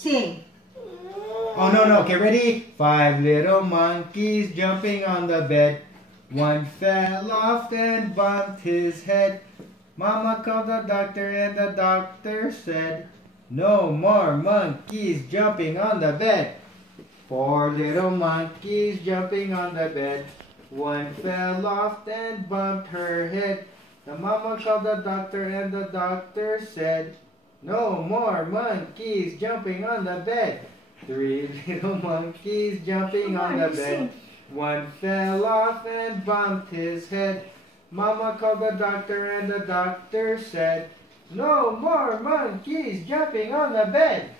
Sing. Oh, no, no. Okay, ready? 5 little monkeys jumping on the bed. One fell off and bumped his head. Mama called the doctor and the doctor said, no more monkeys jumping on the bed. 4 little monkeys jumping on the bed. One fell off and bumped her head. The mama called the doctor and the doctor said, no more monkeys jumping on the bed. 3 little monkeys jumping on the bed. One fell off and bumped his head. Mama called the doctor and the doctor said, no more monkeys jumping on the bed.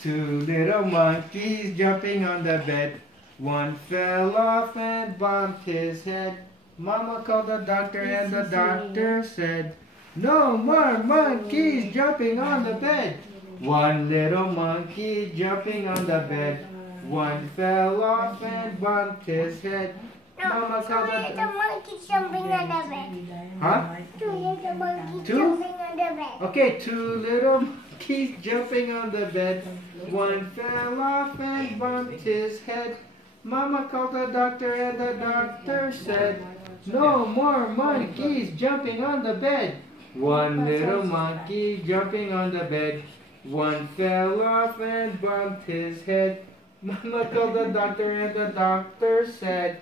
2 little monkeys jumping on the bed. One fell off and bumped his head. Mama called the doctor and the doctor said, no more monkeys jumping on the bed. 1 little monkey jumping on the bed. One fell off and bumped his head. Mama called the little monkeys jumping on the bed. Huh? 2 little monkeys Two? jumping on the bed. Okay, 2 little monkeys jumping on the bed. One fell off and bumped his head. Mama called the doctor and the doctor said, no more monkeys jumping on the bed. 1 little monkey jumping on the bed. One fell off and bumped his head. Mama called the doctor and the doctor said,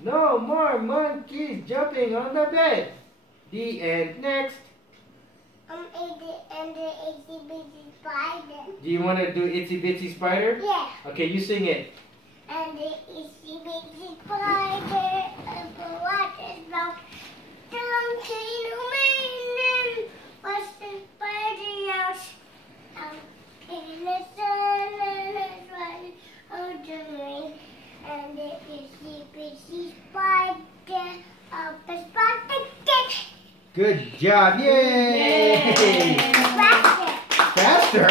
no more monkeys jumping on the bed. The end. Next. And the itsy bitsy spider. Do you want to do Itsy Bitsy Spider? Yeah. Okay, you sing it. And the itsy bitsy spider of the water spout. Down came the rain and washed the spider out. In the sun and the rain of the rain. And the itsy bitsy spider of the spotted cat. Good job. Yay! Faster. Faster?